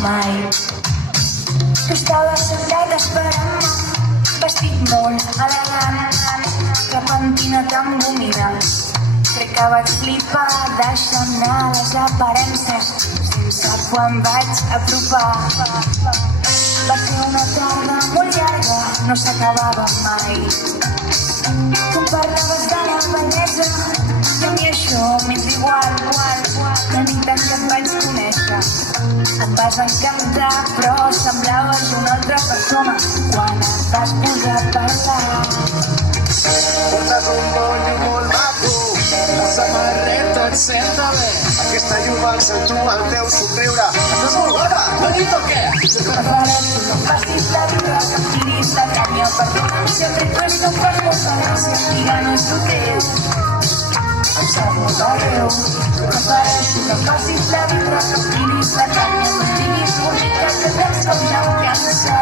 mai. Tu estaves sentat esperant-me, vestit molt elegant, repentina t'embomina. Crec que vaig flipar, deixa'm anar les aparences, sense quan vaig apropar. Va ser una tarda molt llarga, no s'acabava mai. Tu em parlaves de la bellesa, i a mi això m'és igual. La nit en què et vaig conèixer em vas encantar, però semblaves una altra persona quan et vas posar a parlar. Portes un motllo molt maco, la samarreta et senta bé. Aquesta llum accentua el teu somriure. Estàs molt guapa, no dic o què? Prefereixo que em passis la vida, que em tiris la canya, perdona'm si el ritme és que em fas molta gràcia, i ganes ho teu. Em sap molt de greu. Prefereixo que em passis la vida, que em tiris la canya, que em diguis bonica, que tens com ja em cansa.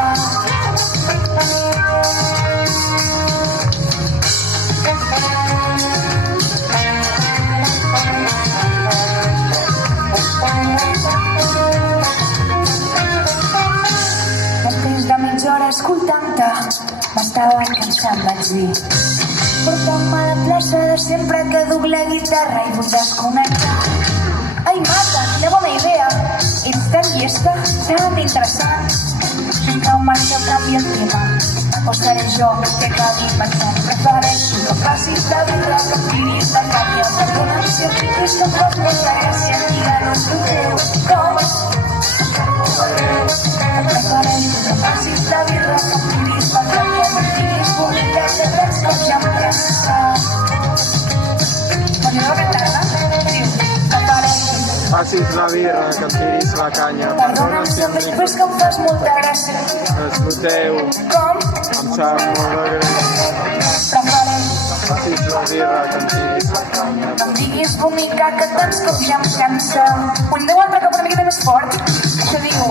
Després de mitja hora escoltant-te, m'estava cansant, vaig dir. Porta'm a la plaça de sempre que duc la guitarra i vull desconnectar. Ai, mata, quina bona idea! Ets tan llesta, tan interessant. Que un marxa canvi el tema, o seré jo que acabi pensant. Prefereixo que passis la vida, que em tiris la canya, perdona'm si el ritme és que em fas molta gràcia, i ganes ho teu. Com? Prefereixo que passis la vida, que em tiris la canya, que em diguis bonica, que tens com ja em cansa. M'aneu a cantar-la? Diu, prefereixo Passis la birra, que em tiris la canya. perdona'm si el ritme és que em fas molta gràcia. Escolteu, Com? em sap molt de greu. Prefereixo Passis la birra, que em tiris la canya. que em diguis bonica, que tants com ja em cansa. Ho hem de guardar cap una miqueta més fort? Això diu.